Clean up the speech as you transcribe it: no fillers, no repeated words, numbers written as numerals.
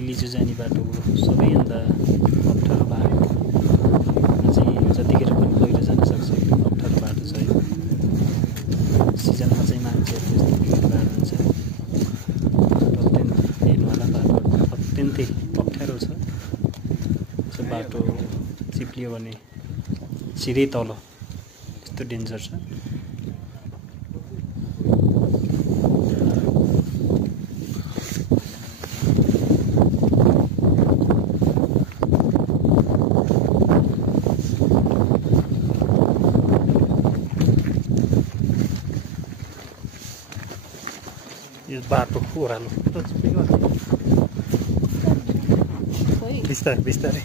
तिलिचु जाने बाटो सबैभन्दा अप्ठ्यारो बाटो चाहिँ जतिखेर पनि पहिरो जान सक्छ एकदम अप्ठ्यारो बाटो छ यो सिजनमा चाहिँ मान्छेहरू त्यस्तो भिडभाड हुन्छ अत्यन्त हिँड्नुवाला बाटो अत्यन्तै अप्ठ्यारो छ बाटो चिप्लियो भने सिधै तल यस्तो डेन्जर छ यो बाटो ओह्रालो बिस्तारै बिस्तारै